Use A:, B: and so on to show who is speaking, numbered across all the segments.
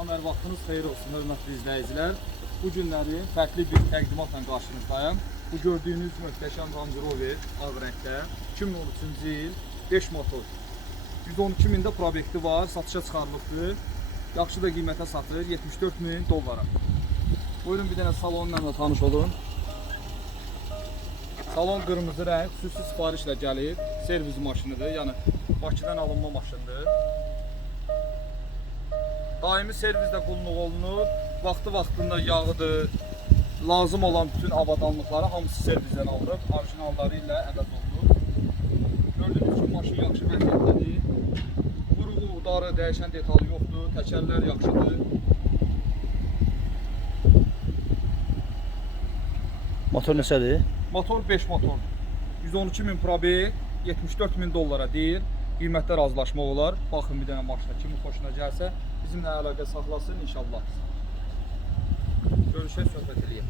A: günlər vaxtınız xeyir olsun, hörmətli izləyicilər. Bu günləri fərqli bir təqdimatla qarşınızdayım. Bu gördüyünüz möhtəşəm Range Rover ağ rəngdə 2013-cü il 5 motor. 112 mində prospekti var, satışa çıxarılıbdır. Yaxşı da qiymətə satır, 74 min dollara. Buyurun bir dənə salonla da tanış olun. Salon qırmızı rəng, xüsusi sifarişlə gəlib. Servis maşınıdır, yəni Bakıdan alınma maşınıdır. Daimi servisdə qulluq olunur. Vaxtı vaxtında yağıdır. Lazım olan bütün avadanlıqları hamısı servisdən alınıb. Orijinalları ilə əvəz olunur. Gördüyünüz kimi maşın yaxşı vəziyyətdədir. Vuruğu, udarı, dəyişən detalı yoxdur. Təkərlər yaxşıdır.
B: Motor neçədir?
A: Motor 5 motor. 112 min probek, 74 min dollara deyil. Qiymətdə razılaşmaq olar. Baxın bir dənə maşına kimin xoşuna gəlsə bizimlə əlaqə saxlasın inşallah. Görüşək, söhbət eləyək.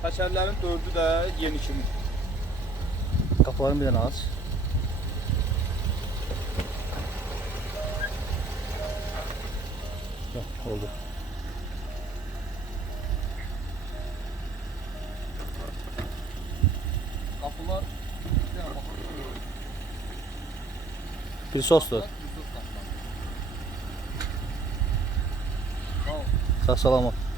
A: Təkərlərin dördü də yeni kimi.
B: Qapılarını bir dənə aç. Yox, oldu.
A: Qapılar bir dənə baxın.
B: Bir sosdur.
A: Sağ ol.
B: Sağ salamat.